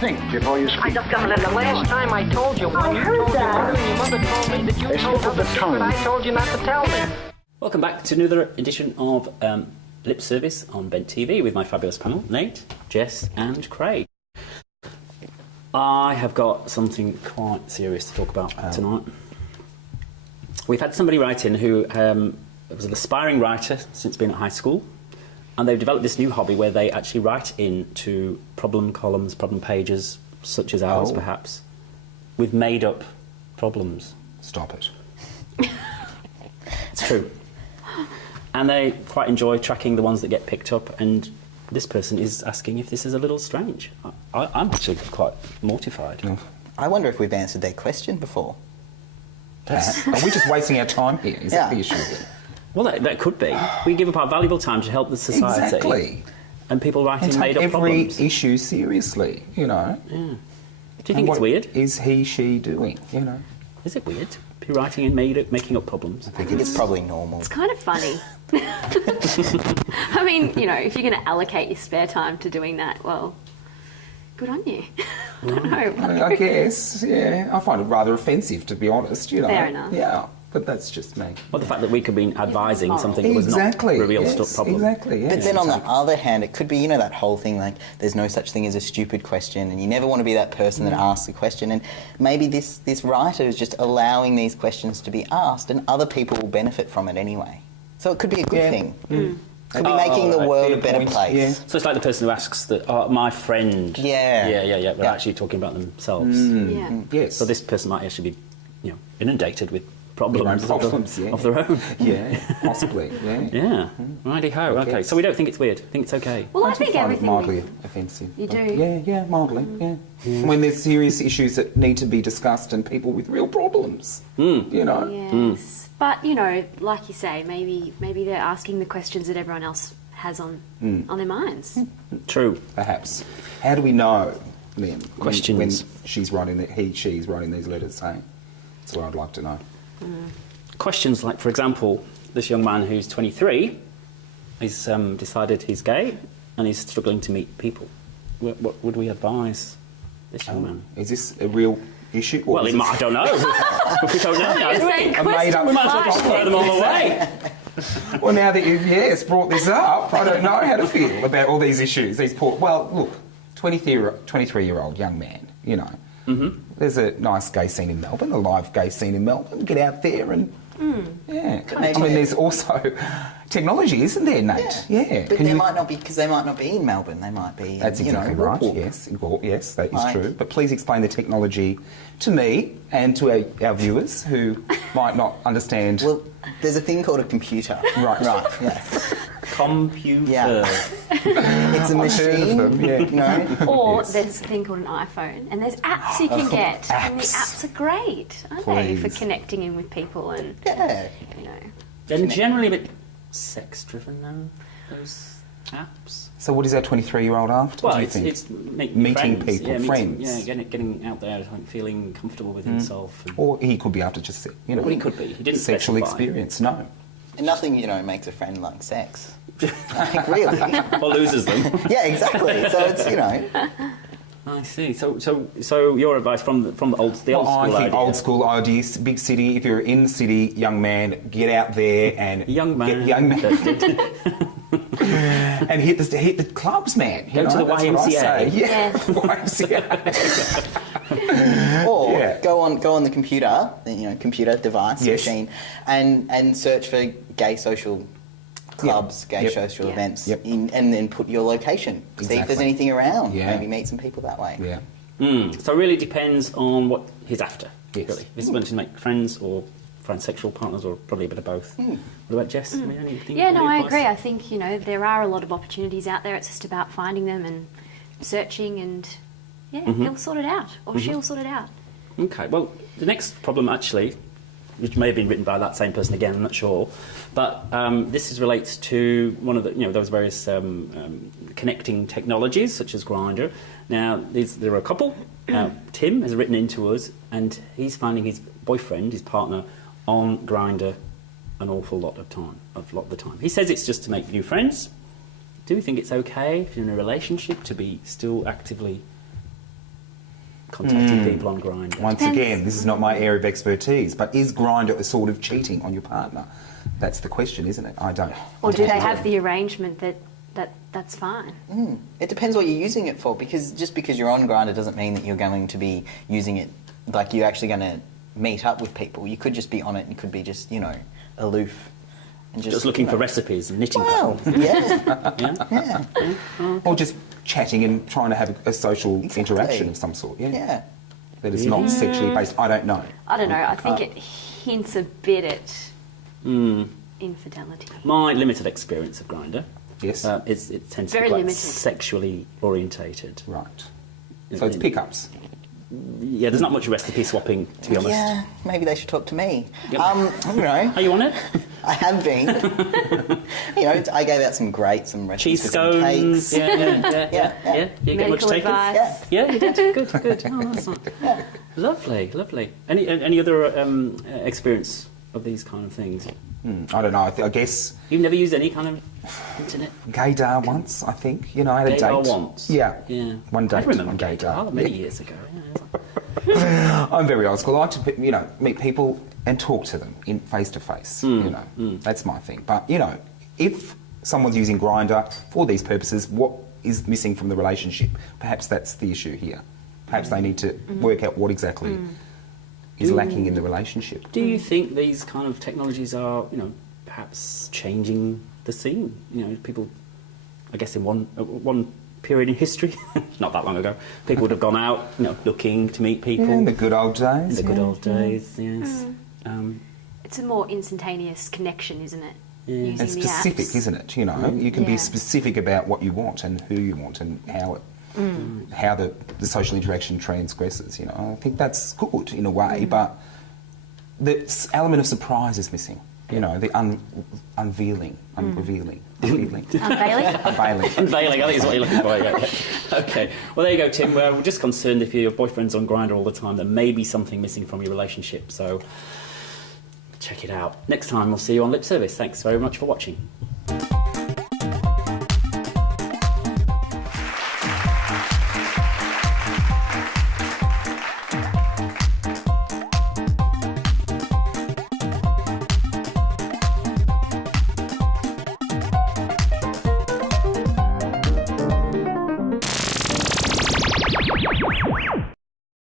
Think before you speak. I just got the last time I told you. I heard that. Your mother told me that you told her the secret I told you not to tell me. Welcome back to another edition of Lip Service on Bent TV with my fabulous panel, Nate, Jess and Craig. I have got something quite serious to talk about tonight. We've had somebody write in who was an aspiring writer since being at high school, and they've developed this new hobby where they actually write into problem columns, problem pages, such as ours perhaps, with made-up problems. Stop it. It's true. And they quite enjoy tracking the ones that get picked up, and this person is asking if this is a little strange. I'm actually quite mortified. No. I wonder if we've answered their question before. Are we just wasting our time here? Is that the issue here? Well, that could be. We give up our valuable time to help the society. Exactly. And people writing And take made-up every problems. issue seriously, you know. Yeah. Do you think it's weird? Is he, she doing, you know? Is it weird? Be writing and making up problems? I think it's probably normal. It's kind of funny. I mean, you know, if you're going to allocate your spare time to doing that, well, good on you. I don't know. I guess, yeah. I find it rather offensive, to be honest, you know. Fair enough. Yeah, but that's just me. Well, the fact that we could be advising something that was Exactly, not a real yes, problem. exactly, yes. But then on the other hand, it could be, you know, that whole thing like there's no such thing as a stupid question, and you never want to be that person that asks the question. And maybe this writer is just allowing these questions to be asked, and other people will benefit from it anyway. So it could be a good thing. Could be making the world a better place. Yeah. So it's like the person who asks that, my friend. Yeah. Yeah. They're actually talking about themselves. Yeah. Yes. So this person might actually be, you know, inundated with problems, Problems, of their own. Yeah, possibly, yeah. Yeah. Righty-ho. Okay. So we don't think it's weird. Think it's okay. Well, I do think find everything... it mildly offensive. You but do? Yeah, mildly, yeah. When there's serious issues that need to be discussed and people with real problems, you know. Yes. But, you know, like you say, maybe they're asking the questions that everyone else has on their minds. True. Perhaps. How do we know, Liam, Questions. when she's writing, she's writing these letters saying? That's what I'd like to know. Questions like, for example, this young man who's 23, he's decided he's gay and he's struggling to meet people. What would we advise this young man? Is this a real issue? Or Well, is I don't know. We don't know now, do we? a made-up We might as well just throw them all away. Well, now that you've brought this up, I don't know how to feel about all these issues. These poor... Well, look, 23-year-old young man, you know. There's a nice gay scene in Melbourne, a live gay scene in Melbourne. Get out there and... Yeah. I mean, there's also technology, isn't there, Nate? Yeah. But they might not be, because they might not be in Melbourne. They might be, That's exactly right, yes. Yes, that is true. But please explain the technology to me and to our viewers who might not understand. Well, there's a thing called a computer. Right. Yeah. Computer. Yeah. It's a machine. Heard of them, yeah. No. Or there's a thing called an iPhone, and there's apps you can get, and the apps are great, aren't they, for connecting in with people and, Yeah. you know. And generally a bit sex-driven, though, those apps. So what is our 23-year-old after, Well, do you it's, think? it's Meeting friends. people, friends. Getting out there, like, feeling comfortable with himself. And, Or he could be after just, you know... well, he could be. He didn't sexual specify. experience, no. And nothing, you know, makes a friend like sex. Like, really. Or loses them. Yeah, exactly. So it's, you know... I see. So your advice from the old school I think idea. old school ideas, big city. If you're in the city, young man, get out there and Young man. get young man, and hit the clubs, man. Go to the that's what I YMCA. say. Yeah, Yes. YMCA. Or go on the computer, you know, computer device, Yes. machine, and search for gay social clubs, gay social Yep. events, Yep. and then put your location. See if there's Exactly. anything around. Yeah. Maybe meet some people that way. Yeah. So it really depends on what he's after. Yes. Really, if he's wanting to make friends or find sexual partners, or probably a bit of both. What about Jess? Anything, Yeah, no, any I advice? agree. I think, you know, there are a lot of opportunities out there. It's just about finding them and searching, and he'll sort it out, or she'll sort it out. Okay. Well, the next problem actually, which may have been written by that same person again, I'm not sure, but this relates to one of the, those various connecting technologies such as Grindr. Now, there are a couple. Tim has written into us, and he's finding his boyfriend, his partner, on Grindr an awful lot of the time. He says it's just to make new friends. Do you think it's okay if you're in a relationship to be still actively contacting people on Grindr? Once again, this is not my area of expertise, but is Grindr a sort of cheating on your partner? That's the question, isn't it? I don't. Or do they have the arrangement that's fine? It depends what you're using it for, because just because you're on Grindr doesn't mean that you're going to be using it like you're actually going to meet up with people. You could just be on it and you could be just, you know, aloof. And Just looking for recipes and knitting. Well, yeah. Yeah? Or just chatting and trying to have a social Exactly. interaction of some sort. Yeah. Yeah. That is not sexually based. I don't know. I don't know. I think it hints a bit at infidelity. My limited experience of Grindr, Yes. it tends to Very be quite limited. sexually orientated. Right. So it's pickups. Yeah, there's not much recipe swapping, to be honest. Yeah, maybe they should talk to me. Yep. You know, Are you on it? I have been. You know, I gave out some recipes Cheese for some scones. cakes. Yeah. You get much Medical taken? advice. Yeah, you did. Good. Oh, that's nice. Lovely. Any other experience of these kind of things? I don't know. I guess You've never used any kind of internet? gaydar once, I think. You know, I had a Gaydar date. once? Yeah. Yeah. One date I remember on gaydar. many years ago. Yeah. I'm very old school. I like to, you know, meet people and talk to them in face to face. You know, that's my thing. But you know, if someone's using Grindr for these purposes, what is missing from the relationship? Perhaps that's the issue here. Perhaps they need to work out what exactly is lacking in the relationship. Do you think these kind of technologies are, you know, perhaps changing the scene? You know, people, I guess in one period in history, not that long ago, people would have gone out, you know, looking to meet people. Yeah, in the good old days. In the good old days, yes. It's a more instantaneous connection, isn't it? Yeah. Using It's the specific, apps. isn't it? You know, you can Yeah. be specific about what you want and who you want and how the social interaction transgresses. You know, I think that's good in a way, but the element of surprise is missing. You know, the unveiling, unrevealing, Unveiling? unveiling. Unveiling, I think is what you're looking for. Yeah. Okay. Well, there you go, Tim. We're just concerned if your boyfriend's on Grindr all the time, there may be something missing from your relationship. So check it out. Next time, we'll see you on Lip Service. Thanks very much for watching.